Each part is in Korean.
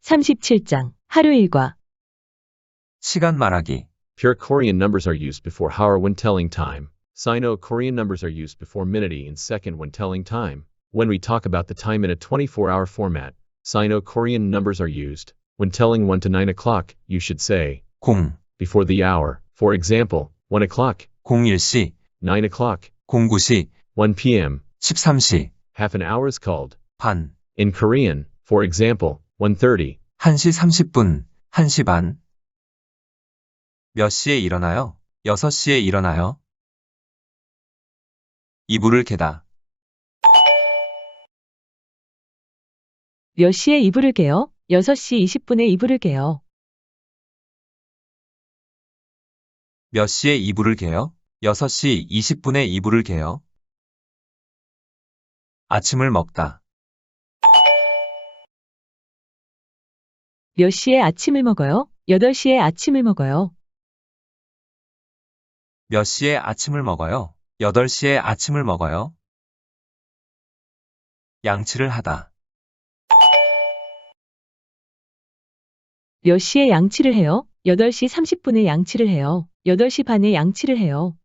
37장 하루 일과 시간 말하기. Pure Korean numbers are used before hour when telling time. Sino-Korean numbers are used before minute and second when telling time. When we talk about the time in a 24-hour format, Sino-Korean numbers are used. When telling 1 to 9 o'clock, you should say 0, before the hour. For example, 1 o'clock, 01시, 9 o'clock, 09시, 1 p.m. 13시, Half an hour is called 반, in Korean. For example, 1:30. 1시 30분, 1시 반. 몇 시에 일어나요? 6시에 일어나요? 이불을 개다. 몇 시에 이불을 개요? 6시 20분에 이불을 개요. 몇 시에 이불을 개요? 6시 20분에 이불을 개요? 아침을 먹다. 몇 시에 아침을 먹어요? 8시에 아침을 먹어요. 몇 시에 아침을 먹어요? 8시에 아침을 먹어요? 양치를 하다. 몇 시에 양치를 해요? 8시 30분에 양치를 해요. 8시 반에 양치를 해요.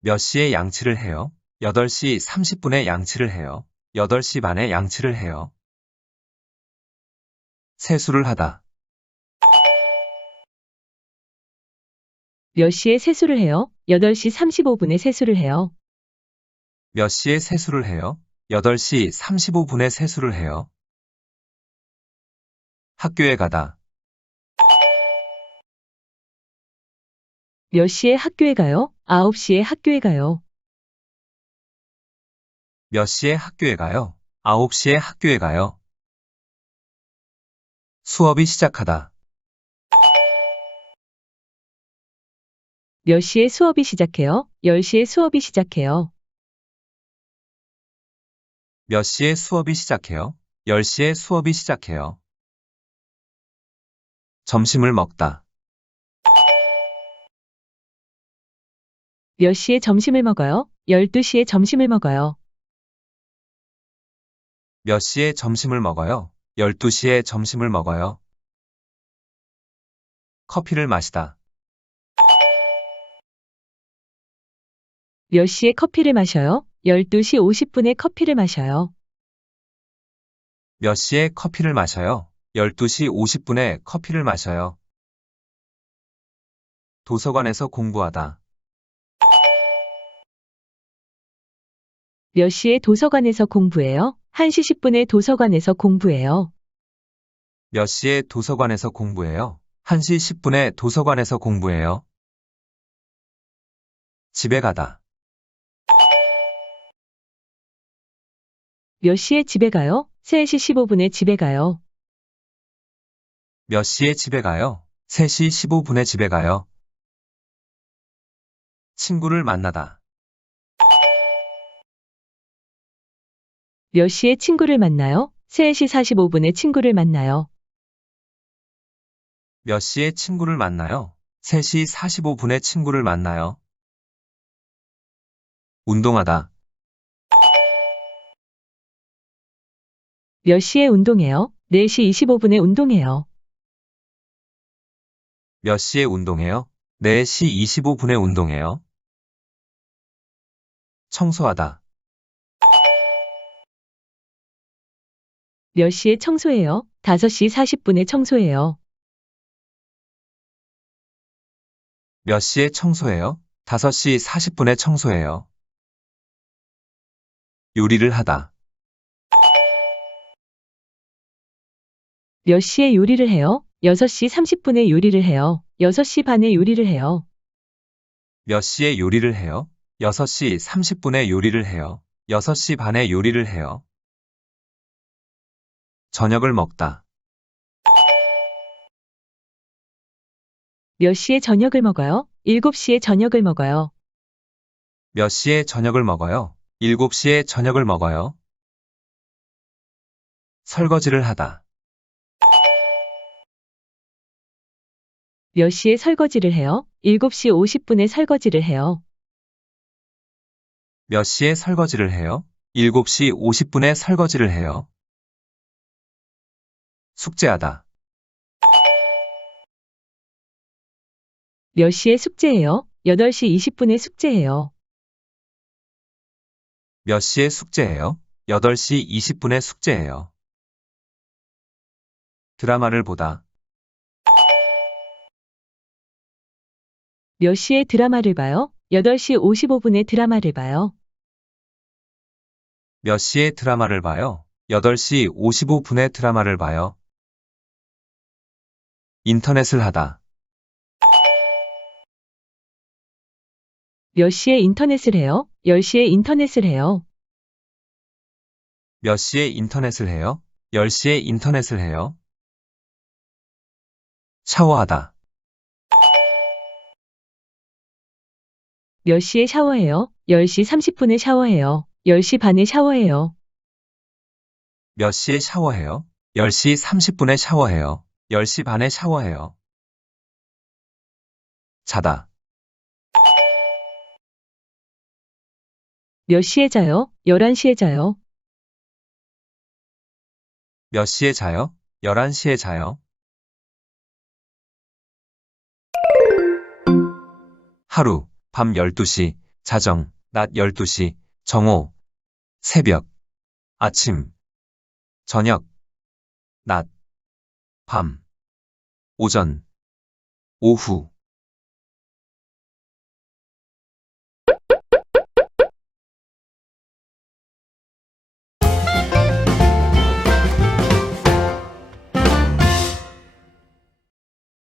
몇 시에 양치를 해요? 8시 30분에 양치를 해요. 8시 반에 양치를 해요. 세수를 하다. 몇 시에 세수를 해요? 8시 35분에 세수를 해요. 몇 시에 세수를 해요? 8시 35분에 세수를 해요. 학교에 가다. 몇 시에 학교에 가요? 9시에 학교에 가요. 몇 시에 학교에 가요? 9시에 학교에 가요. 수업이 시작하다. 몇 시에 수업이 시작해요? 10시에 수업이 시작해요. 몇 시에 수업이 시작해요? 10시에 수업이 시작해요. 점심을 먹다. 몇 시에 점심을 먹어요? 12시에 점심을 먹어요. 몇 시에 점심을 먹어요? 12시에 점심을 먹어요. 커피를 마시다. 몇 시에 커피를 마셔요? 12시 50분에 커피를 마셔요. 몇 시에 커피를 마셔요? 12시 50분에 커피를 마셔요. 도서관에서 공부하다. 몇 시에 도서관에서 공부해요? 1시 10분에 도서관에서 공부해요. 몇 시에 도서관에서 공부해요? 1시 10분에 도서관에서 공부해요. 집에 가다. 몇 시에 집에 가요? 3시 15분에 집에 가요. 몇 시에 집에 가요? 3시 15분에 집에 가요. 친구를 만나다. 몇 시에 친구를 만나요? 3시 45분에 친구를 만나요. 몇 시에 친구를 만나요? 3시 45분에 친구를 만나요. 운동하다. 몇 시에 운동해요? 4시 25분에 운동해요. 몇 시에 운동해요? 4시 25분에 운동해요. 청소하다. 몇 시에 청소해요? 5시 40분에 청소해요. 몇 시에 청소해요? 5시 40분에 청소해요. 요리를 하다. 몇 시에 요리를 해요? 6시 30분에 요리를 해요. 6시 반에 요리를 해요. 몇 시에 요리를 해요? 6시 30분에 요리를 해요. 6시 반에 요리를 해요. 저녁을 먹다. 몇 시에 저녁을 먹어요? 7시에 저녁을 먹어요. 몇 시에 저녁을 먹어요? 7시에 저녁을 먹어요. 설거지를 하다. 몇 시에 설거지를 해요? 7시 50분에 설거지를 해요. 몇 시에 설거지를 해요? 7시 50분에 설거지를 해요. 숙제하다. 몇 시에 숙제해요? 8시 20분에 숙제해요. 몇 시에 숙제해요? 8시 20분에 숙제해요. 드라마를 보다. 몇 시에 드라마를 봐요? 8시 55분에 드라마를 봐요. 몇 시에 드라마를 봐요? 8시 55분에 드라마를 봐요. 인터넷을 하다. 몇 시에 인터넷을 해요? 10시에 인터넷을 해요. 몇 시에 인터넷을 해요? 10시에 인터넷을 해요. 샤워하다. 몇 시에 샤워해요? 10시 30분에 샤워해요. 10시 반에 샤워해요. 몇 시에 샤워해요? 10시 30분에 샤워해요. 10시 반에 샤워해요. 자다. 몇 시에 자요? 11시에 자요. 몇 시에 자요? 11시에 자요. 하루, 밤 12시, 자정, 낮 12시, 정오, 새벽, 아침, 저녁, 낮, 밤, 오전, 오후.